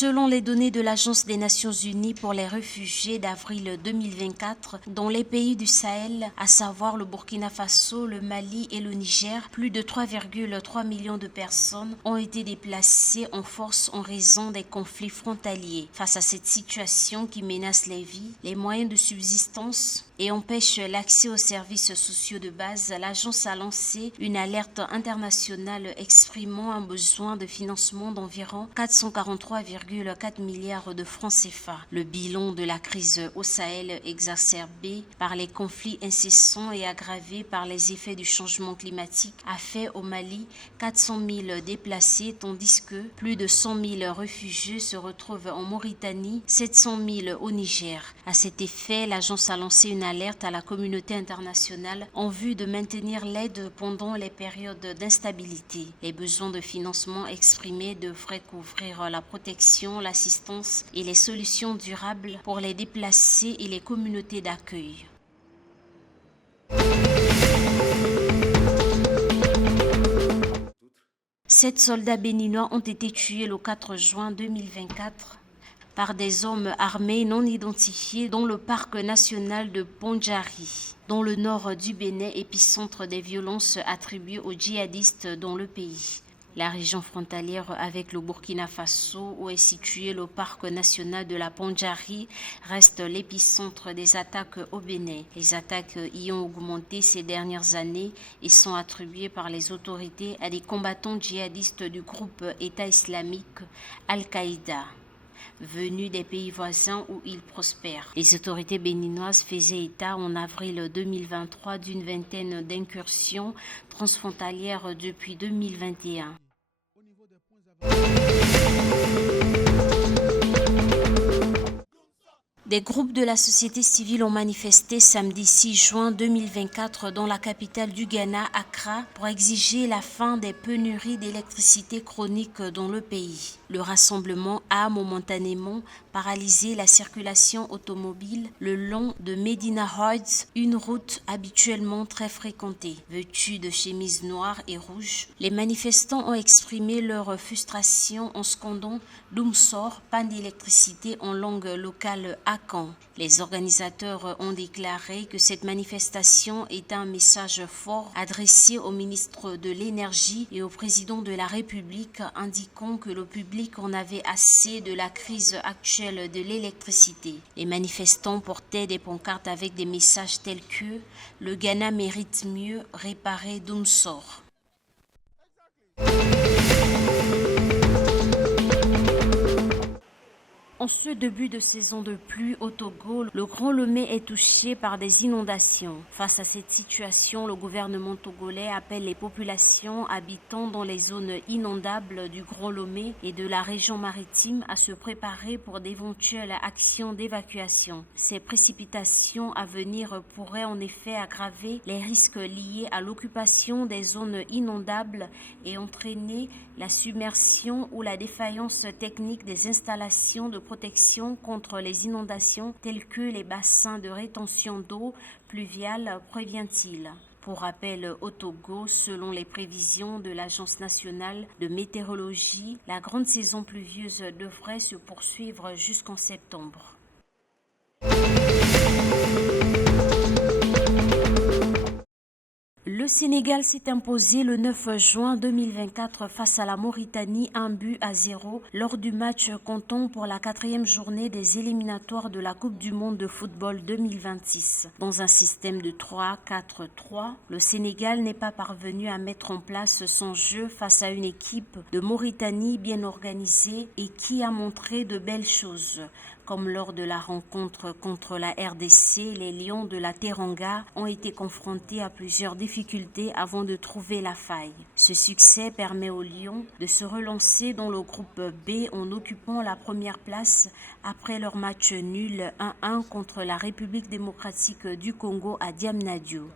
Selon les données de l'Agence des Nations Unies pour les réfugiés d'avril 2024, dans les pays du Sahel, à savoir le Burkina Faso, le Mali et le Niger, plus de 3,3 millions de personnes ont été déplacées en force en raison des conflits frontaliers. Face à cette situation qui menace les vies, les moyens de subsistance et empêche l'accès aux services sociaux de base, l'agence a lancé une alerte internationale exprimant un besoin de financement d'environ 443,4 milliards de francs CFA. Le bilan de la crise au Sahel exacerbé par les conflits incessants et aggravé par les effets du changement climatique a fait au Mali 400 000 déplacés tandis que plus de 100 000 réfugiés se retrouvent en Mauritanie, 700 000 au Niger. À cet effet, l'agence a lancé une alerte à la communauté internationale en vue de maintenir l'aide pendant les périodes d'instabilité. Les besoins de financement exprimés devraient couvrir la protection, l'assistance et les solutions durables pour les déplacés et les communautés d'accueil. 7 soldats béninois ont été tués le 4 juin 2024 par des hommes armés non identifiés dans le parc national de Pondjari, dans le nord du Bénin, épicentre des violences attribuées aux djihadistes dans le pays. La région frontalière avec le Burkina Faso, où est situé le parc national de la Pondjari, reste l'épicentre des attaques au Bénin. Les attaques y ont augmenté ces dernières années et sont attribuées par les autorités à des combattants djihadistes du groupe État islamique Al-Qaïda, venus des pays voisins où ils prospèrent. Les autorités béninoises faisaient état en avril 2023 d'une vingtaine d'incursions transfrontalières depuis 2021. Des groupes de la société civile ont manifesté samedi 6 juin 2024 dans la capitale du Ghana, Accra, pour exiger la fin des pénuries d'électricité chroniques dans le pays. Le rassemblement a momentanément paralysé la circulation automobile le long de Medina Heights, une route habituellement très fréquentée. Vêtus de chemises noires et rouges, les manifestants ont exprimé leur frustration en scandant « Doumsor, panne d'électricité » en langue locale à Caen. Les organisateurs ont déclaré que cette manifestation est un message fort adressé au ministre de l'Énergie et au président de la République, indiquant que le public en avait assez de la crise actuelle de l'électricité. Les manifestants portaient des pancartes avec des messages tels que « Le Ghana mérite mieux, réparer Doumsor ». En ce début de saison de pluie au Togo, le Grand Lomé est touché par des inondations. Face à cette situation, le gouvernement togolais appelle les populations habitant dans les zones inondables du Grand Lomé et de la région maritime à se préparer pour d'éventuelles actions d'évacuation. Ces précipitations à venir pourraient en effet aggraver les risques liés à l'occupation des zones inondables et entraîner la submersion ou la défaillance technique des installations de protection contre les inondations telles que les bassins de rétention d'eau pluviale, prévient-il. Pour rappel, au Togo, selon les prévisions de l'Agence nationale de météorologie, la grande saison pluvieuse devrait se poursuivre jusqu'en septembre. Le Sénégal s'est imposé le 9 juin 2024 face à la Mauritanie 1-0 lors du match comptant pour la 4e journée des éliminatoires de la Coupe du monde de football 2026. Dans un système de 3-4-3, le Sénégal n'est pas parvenu à mettre en place son jeu face à une équipe de Mauritanie bien organisée et qui a montré de belles choses. Comme lors de la rencontre contre la RDC, les Lions de la Teranga ont été confrontés à plusieurs difficultés avant de trouver la faille. Ce succès permet aux Lions de se relancer dans le groupe B en occupant la première place après leur match nul 1-1 contre la République démocratique du Congo à Diamniadio.